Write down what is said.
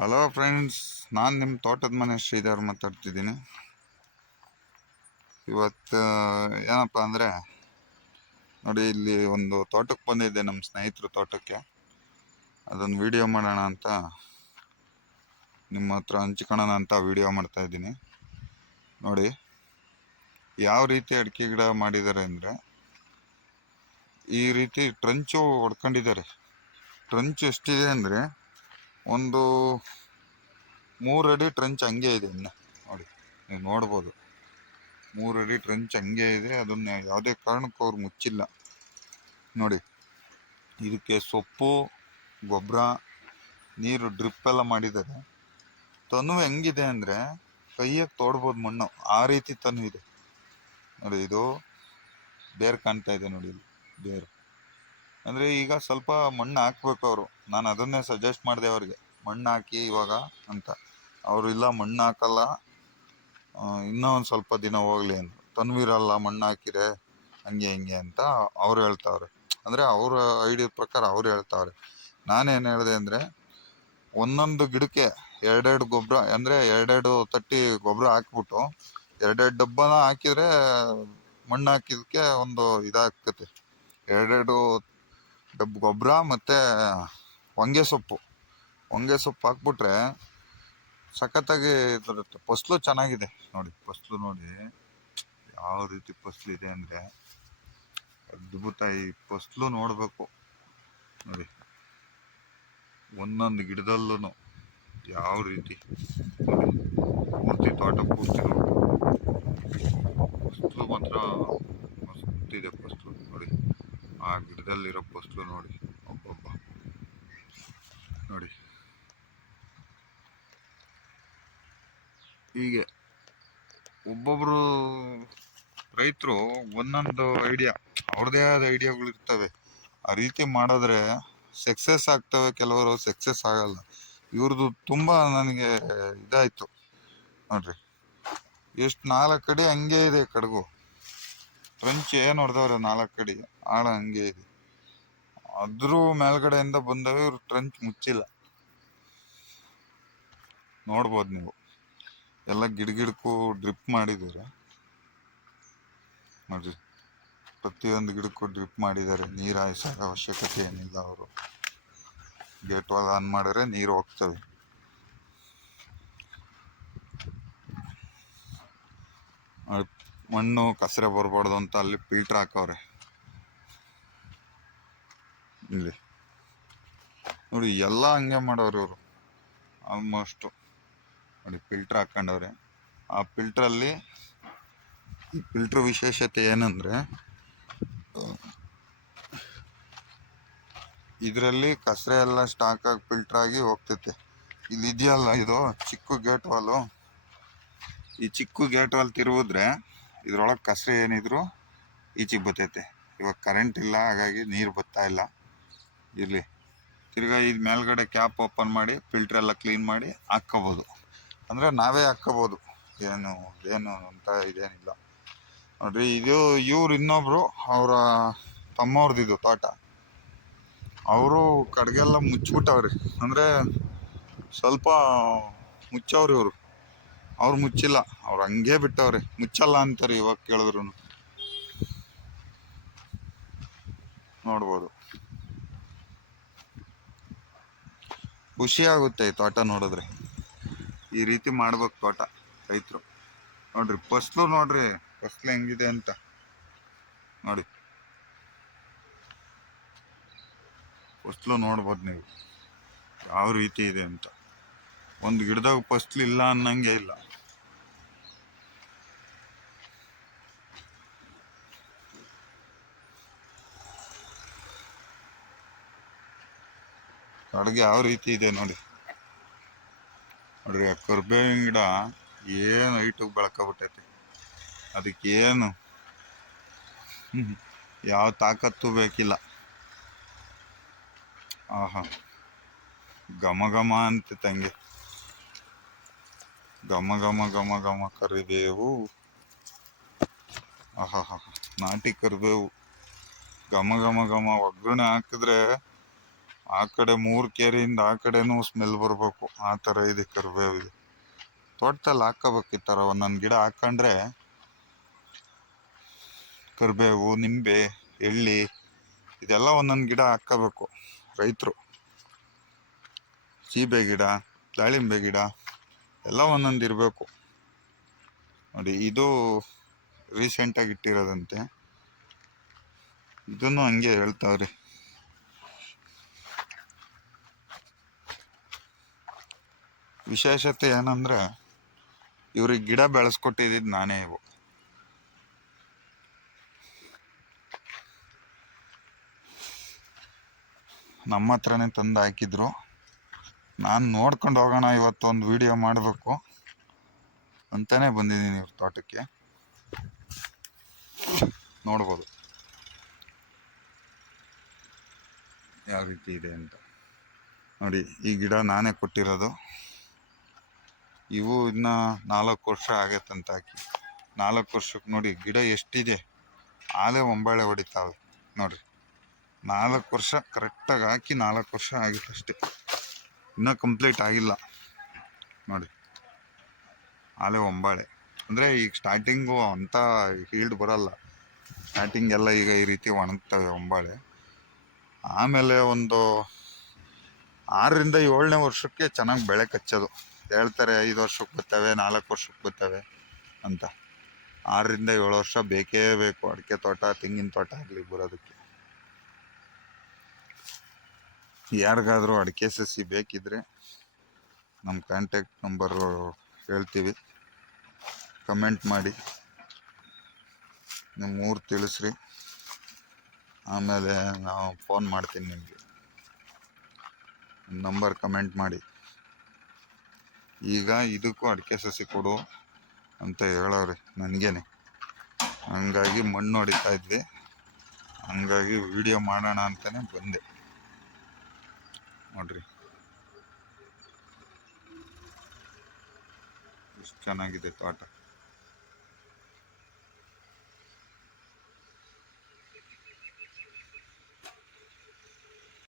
Hello friends, ನಾನು ನಿಮ್ಮ ತೋಟದ ಮನೆ ಶ್ರೀಧರ್ ಮಾತಾಡ್ತಿದ್ದೀನಿ. ಇವತ್ತು ಏನಪ್ಪ ಅಂದರೆ ನೋಡಿ, ಇಲ್ಲಿ ಒಂದು ತೋಟಕ್ಕೆ ಬಂದಿದ್ದೆ, ನಮ್ಮ ಸ್ನೇಹಿತರು ತೋಟಕ್ಕೆ. ಅದೊಂದು ವಿಡಿಯೋ ಮಾಡೋಣ ಅಂತ ನಿಮ್ಮ ಹತ್ರ ಹಂಚ್ಕೊಳ್ಳೋಣ ಅಂತ ವಿಡಿಯೋ ಮಾಡ್ತಾಯಿದ್ದೀನಿ. ನೋಡಿ ಯಾವ ರೀತಿ ಅಡಿಕೆ ಗಿಡ ಮಾಡಿದ್ದಾರೆ ಅಂದರೆ, ಈ ರೀತಿ ಟ್ರಂಚು ಹೊಡ್ಕೊಂಡಿದ್ದಾರೆ. ಟ್ರಂಚ್ ಎಷ್ಟಿದೆ ಅಂದರೆ ಒಂದು 3 ಅಡಿ ಟ್ರಂಚ್ ಹಂಗೆ ಇದೆ. ಇನ್ನು ನೋಡಿ, ನೀವು ನೋಡ್ಬೋದು, 3 ಅಡಿ ಟ್ರಂಚ್ ಹಂಗೆ ಇದೆ. ಅದನ್ನು ಯಾವುದೇ ಕಾರಣಕ್ಕೂ ಅವ್ರು ಮುಚ್ಚಿಲ್ಲ. ನೋಡಿ, ಇದಕ್ಕೆ ಸೊಪ್ಪು, ಗೊಬ್ಬರ, ನೀರು, ಡ್ರಿಪ್ ಎಲ್ಲ ಮಾಡಿದ್ದಾರೆ. ತನು ಹೆಂಗಿದೆ ಅಂದರೆ ಕೈಯಾಗ ತೋಡ್ಬೋದು ಮಣ್ಣು, ಆ ರೀತಿ ತನು ಇದೆ. ನೋಡಿ, ಇದು ಬೇರು ಕಾಣ್ತಾ ಇದೆ. ನೋಡಿ, ಇಲ್ಲಿ ಬೇರು ಅಂದರೆ ಈಗ ಸ್ವಲ್ಪ ಮಣ್ಣು ಹಾಕ್ಬೇಕು ಅವರು. ನಾನು ಅದನ್ನೇ ಸಜೆಸ್ಟ್ ಮಾಡಿದೆ ಅವ್ರಿಗೆ, ಮಣ್ಣು ಹಾಕಿ ಇವಾಗ ಅಂತ. ಅವರು ಇಲ್ಲ, ಮಣ್ಣು ಹಾಕಲ್ಲ, ಇನ್ನೂ ಒಂದು ಸ್ವಲ್ಪ ದಿನ ಹೋಗ್ಲಿ ಅಂದರು. ತನ್ವೀರಲ್ಲ, ಮಣ್ಣು ಹಾಕಿರೆ ಹಂಗೆ ಹಿಂಗೆ ಅಂತ ಅವ್ರು ಹೇಳ್ತಾವ್ರೆ. ಅಂದರೆ ಅವರ ಐಡಿಯಾ ಪ್ರಕಾರ ಅವ್ರು ಹೇಳ್ತಾವ್ರೆ. ನಾನೇನು ಹೇಳಿದೆ ಅಂದರೆ, ಒಂದೊಂದು ಗಿಡಕ್ಕೆ 2 ಗೊಬ್ಬರ, ಅಂದರೆ 2 ತಟ್ಟಿ ಗೊಬ್ಬರ ಹಾಕ್ಬಿಟ್ಟು 2 ಡಬ್ಬನ ಹಾಕಿದರೆ ಮಣ್ಣು ಹಾಕಿದಕ್ಕೆ ಒಂದು ಇದಾಗ್ತದೆ. 2 ಡಬ್ಬ ಗೊಬ್ಬರ ಮತ್ತು ಹೊಂಗೆ ಸೊಪ್ಪು ಹಾಕ್ಬಿಟ್ರೆ ಸಖತ್ತಾಗಿ ಬರುತ್ತೆ. ಫಸ್ಲು ಚೆನ್ನಾಗಿದೆ. ನೋಡಿ, ಫಸ್ಲು ನೋಡಿ ಯಾವ ರೀತಿ ಫಸ್ಲು ಇದೆ ಅಂದರೆ ಅದ್ಭುತ. ಈ ಫಸ್ಲು ನೋಡಬೇಕು. ನೋಡಿ, ಒಂದೊಂದು ಗಿಡದಲ್ಲೂ ಯಾವ ರೀತಿ ಪೂರ್ತಿ ತೋಟ ಪೂರ್ತಿ ನೋಡಿ, ಫಸ್ಲು ಮಾತ್ರ ಮಸ್ತಿದೆ. ಫಸ್ಲು ನೋಡಿ, ಆ ಗಿಡದಲ್ಲಿರೋ ಫಸ್ಲು ನೋಡಿ, ಒಬ್ಬೊಬ್ಬ ನೋಡಿ. ಹೀಗೆ ಒಬ್ಬೊಬ್ರು ರೈತರು ಒಂದೊಂದು ಐಡಿಯಾ, ಅವ್ರದ್ದೇ ಆದ ಐಡಿಯಾಗಳು ಇರ್ತವೆ. ಆ ರೀತಿ ಮಾಡಿದ್ರೆ ಸಕ್ಸಸ್ ಆಗ್ತವೆ, ಕೆಲವರು ಸಕ್ಸಸ್ ಆಗಲ್ಲ. ಇವ್ರದ್ದು ತುಂಬ ನನಗೆ ಇದಾಯಿತು. ನೋಡ್ರಿ, ಎಷ್ಟು 4 ಅಡಿ ಹಂಗೆ ಇದೆ ಕಡ್ಗು. ಟ್ರಂಚ್ ಏನು ಹೊಡೆದವ್ರೆ 4 ಅಡಿ ಆಳ ಹಂಗೆ ಇದೆ. ಅದ್ರೂ ಮೇಲ್ಗಡೆಯಿಂದ ಬಂದವೆ, ಇವ್ರು ಟ್ರಂಚ್ ಮುಚ್ಚಿಲ್ಲ. ನೋಡ್ಬೋದು ನೀವು, ಎಲ್ಲ ಗಿಡಕ್ಕೂ ಡ್ರಿಪ್ ಮಾಡಿದ್ದಾರೆ. ನೋಡ್ರಿ, ಪ್ರತಿಯೊಂದು ಗಿಡಕ್ಕೂ ಡ್ರಿಪ್ ಮಾಡಿದ್ದಾರೆ. ನೀರು ಹಾಯಿಸೋ ಅವಶ್ಯಕತೆ ಏನಿಲ್ಲ. ಅವರು ಗೇಟ್ ವಾಲ್ ಆನ್ ಮಾಡಿದ್ರೆ ನೀರು ಹೋಗ್ತವೆ. ಮಣ್ಣು ಕಸರೆ ಬರಬಾರ್ದು ಅಂತ ಅಲ್ಲಿ ಫಿಲ್ಟ್ರ್ ಹಾಕವ್ರೆ. ಇಲ್ಲಿ ನೋಡಿ, ಎಲ್ಲ ಹಂಗೆ ಮಾಡೋರು ಇವರು ಆಲ್ಮೋಸ್ಟು. ನೋಡಿ, ಫಿಲ್ಟ್ರ್ ಹಾಕ್ಕೊಂಡವ್ರೆ. ಆ ಫಿಲ್ಟ್ರಲ್ಲಿ, ಈ ಫಿಲ್ಟ್ರ್ ವಿಶೇಷತೆ ಏನಂದರೆ, ಇದರಲ್ಲಿ ಕಸರೆ ಎಲ್ಲ ಸ್ಟಾಕಾಗಿ ಫಿಲ್ಟ್ರಾಗಿ ಹೋಗ್ತೈತೆ. ಇಲ್ಲಿ ಇದೆಯಲ್ಲ, ಇದು ಚಿಕ್ಕ ಗೇಟ್ ವಾಲು. ಈ ಚಿಕ್ಕ ಗೇಟ್ ವಾಲ್ ತಿರುಗಿದ್ರೆ ಇದ್ರೊಳಗೆ ಕಸರೆ ಏನಿದ್ರು ಈಚೆಗೆ ಬರ್ತೈತೆ. ಇವಾಗ ಕರೆಂಟ್ ಇಲ್ಲ, ಹಾಗಾಗಿ ನೀರು ಬರ್ತಾ ಇಲ್ಲ. ಇಲ್ಲಿ ತಿರ್ಗಾ ಇದು ಮೇಲ್ಗಡೆ ಕ್ಯಾಪ್ ಓಪನ್ ಮಾಡಿ ಫಿಲ್ಟ್ರೆಲ್ಲ ಕ್ಲೀನ್ ಮಾಡಿ ಹಾಕ್ಕೋಬೋದು. ಅಂದರೆ ನಾವೇ ಹಾಕ್ಕೋಬೋದು, ಏನು ಅಂತ ಇದೇನಿಲ್ಲ. ನೋಡ್ರಿ, ಇದು ಇವ್ರು ಇನ್ನೊಬ್ರು, ಅವರ ತಮ್ಮವ್ರದ್ದು ತೋಟ. ಅವರು ಕಡ್ಗೆಲ್ಲ ಮುಚ್ಚಿಬಿಟ್ಟವ್ರಿ, ಅಂದರೆ ಸ್ವಲ್ಪ ಮುಚ್ಚವ್ರಿ ಇವರು. ಅವ್ರು ಮುಚ್ಚಿಲ್ಲ, ಅವ್ರು ಹಂಗೆ ಬಿಟ್ಟವ್ರೆ. ಮುಚ್ಚಲ್ಲ ಅಂತಾರೆ ಇವಾಗ ಕೇಳಿದ್ರು. ನೋಡ್ಬೋದು, ಖುಷಿ ಆಗುತ್ತೆ ಈ ತೋಟ ನೋಡಿದ್ರೆ. ಈ ರೀತಿ ಮಾಡ್ಬೇಕು ತೋಟ ರೈತರು. ನೋಡ್ರಿ, ಫಸ್ಲು ನೋಡ್ರಿ, ಫಸ್ಲು ಹೆಂಗಿದೆ ಅಂತ ನೋಡಿ. ಫಸ್ಲು ನೋಡ್ಬೋದು ನೀವು ಯಾವ ರೀತಿ ಇದೆ ಅಂತ. ಒಂದು ಗಿಡದಾಗ ಫಸ್ಲು ಇಲ್ಲ ಅನ್ನಂಗೆ ಇಲ್ಲ. ಅಡುಗೆ ಯಾವ ರೀತಿ ಇದೆ ನೋಡಿ. ನೋಡ್ರಿ, ಆ ಕರ್ಬೇವಿನ ಗಿಡ ಏನು ಹೈಟಿಗೆ ಬೆಳ್ಕೊಬಿಟ್ಟೈತಿ. ಅದಕ್ಕೇನು ಯಾವ ತಾಕತ್ತು ಬೇಕಿಲ್ಲ. ಆಹಾ, ಘಮ ಘಮ ಅಂತ ತಂಗೆ, ಘಮ ಘಮ ಘಮ ಘಮ ಕರಿಬೇವು. ಆಹಾ, ನಾಟಿ ಕರಿಬೇವು ಘಮ ಘಮ ಘಮ. ಒಗ್ಗರಣೆ ಹಾಕಿದ್ರೆ ಆ ಕಡೆ 3 ಕೇರಿಯಿಂದ ಆ ಕಡೆನೂ ಸ್ಮೆಲ್ ಬರಬೇಕು, ಆ ಥರ ಇದೆ ಕರಿಬೇವಿಗೆ. ತೋಟದಲ್ಲಿ ಹಾಕೋಬೇಕು ಈ ಥರ ಒಂದೊಂದು ಗಿಡ ಹಾಕೊಂಡ್ರೆ ಕರಿಬೇವು, ನಿಂಬೆ, ಎಳ್ಳಿ ಇದೆಲ್ಲ ಒಂದೊಂದು ಗಿಡ ಹಾಕೋಬೇಕು ರೈತರು. ಸೀಬೆ ಗಿಡ, ದಾಳಿಂಬೆ ಗಿಡ ಎಲ್ಲ ಒಂದೊಂದು ಇರಬೇಕು ನೋಡಿ. ಇದು ರೀಸೆಂಟಾಗಿ ಇಟ್ಟಿರೋದಂತೆ, ಇದನ್ನು ಹಂಗೆ ಹೇಳ್ತಾವ್ರಿ. ವಿಶೇಷತೆ ಏನಂದ್ರೆ ಇವ್ರಿಗೆ ಗಿಡ ಬೆಳೆಸ್ಕೊಟ್ಟಿದ್ದು ನಾನೇ. ಇವು ನಮ್ಮ ಹತ್ರನೇ ತಂದು ಹಾಕಿದ್ರು. ನಾನು ನೋಡ್ಕೊಂಡು ಹೋಗೋಣ ಇವತ್ತು, ಒಂದು ವಿಡಿಯೋ ಮಾಡಬೇಕು ಅಂತಾನೆ ಬಂದಿದ್ದೀನಿ ಇವ್ರ ತೋಟಕ್ಕೆ. ನೋಡ್ಬೋದು ಯಾವ ರೀತಿ ಇದೆ ಅಂತ ನೋಡಿ. ಈ ಗಿಡ ನಾನೇ ಕೊಟ್ಟಿರೋದು. ಇವು ಇನ್ನು 4 ವರ್ಷ ಆಗತ್ತಂತ ಹಾಕಿ. 4 ವರ್ಷಕ್ಕೆ ನೋಡಿ ಗಿಡ ಎಷ್ಟಿದೆ, ಆಲೆ ಒಂಬಾಳೆ ಹೊಡಿತಾವೆ ನೋಡ್ರಿ. 4 ವರ್ಷ ಕರೆಕ್ಟಾಗಿ ಹಾಕಿ 4 ವರ್ಷ ಆಗಿತ್ತಷ್ಟೇ, ಇನ್ನೂ ಕಂಪ್ಲೀಟ್ ಆಗಿಲ್ಲ ನೋಡಿ. ಆಲೆ ಒಂಬಾಳೆ ಅಂದರೆ ಈಗ ಸ್ಟಾರ್ಟಿಂಗು ಅಂತ ಹೀಲ್ಡ್ ಬರಲ್ಲ. ಸ್ಟಾರ್ಟಿಂಗ್ ಎಲ್ಲ ಈಗ ಈ ರೀತಿ ಒಣಗ್ತವೆ ಒಂಬಾಳೆ. ಆಮೇಲೆ ಒಂದು 6ರಿಂದ 7ನೇ ವರ್ಷಕ್ಕೆ ಚೆನ್ನಾಗಿ ಬೆಳೆ ಕಚ್ಚೋದು. ಹೇಳ್ತಾರೆ 5 ವರ್ಷಕ್ಕೆ ಬರ್ತವೆ, 4 ವರ್ಷಕ್ಕೆ ಬರ್ತವೆ ಅಂತ. 6ರಿಂದ 7 ವರ್ಷ ಬೇಕೇ ಬೇಕು ಅಡಿಕೆ ತೋಟ, ತೆಂಗಿನ ತೋಟ ಆಗಲಿ ಬರೋದಕ್ಕೆ. ಯಾರಿಗಾದರೂ ಅಡಿಕೆ ಸಸಿ ಬೇಕಿದ್ರೆ ನಮ್ಮ ಕಾಂಟ್ಯಾಕ್ಟ್ ನಂಬರು ಹೇಳ್ತೀವಿ, ಕಮೆಂಟ್ ಮಾಡಿ ನಿಮ್ಮ ಊರು ತಿಳಿಸ್ರಿ. ಆಮೇಲೆ ನಾವು ಫೋನ್ ಮಾಡ್ತೀನಿ ನಿಮಗೆ, ನಂಬರ್ ಕಮೆಂಟ್ ಮಾಡಿ. ಈಗ ಇದಕ್ಕೂ ಅಡಿಕೆ ಸಸಿ ಕೊಡು ಅಂತ ಹೇಳೋರಿ ನನಗೇನೆ. ಹಂಗಾಗಿ ಮಣ್ಣು ಹೊಡಿತಾ ಇದ್ವಿ, ಹಂಗಾಗಿ ವಿಡಿಯೋ ಮಾಡೋಣ ಅಂತಲೇ ಬಂದೆ ನೋಡ್ರಿ. ಎಷ್ಟು ಚೆನ್ನಾಗಿದೆ ತೋಟ.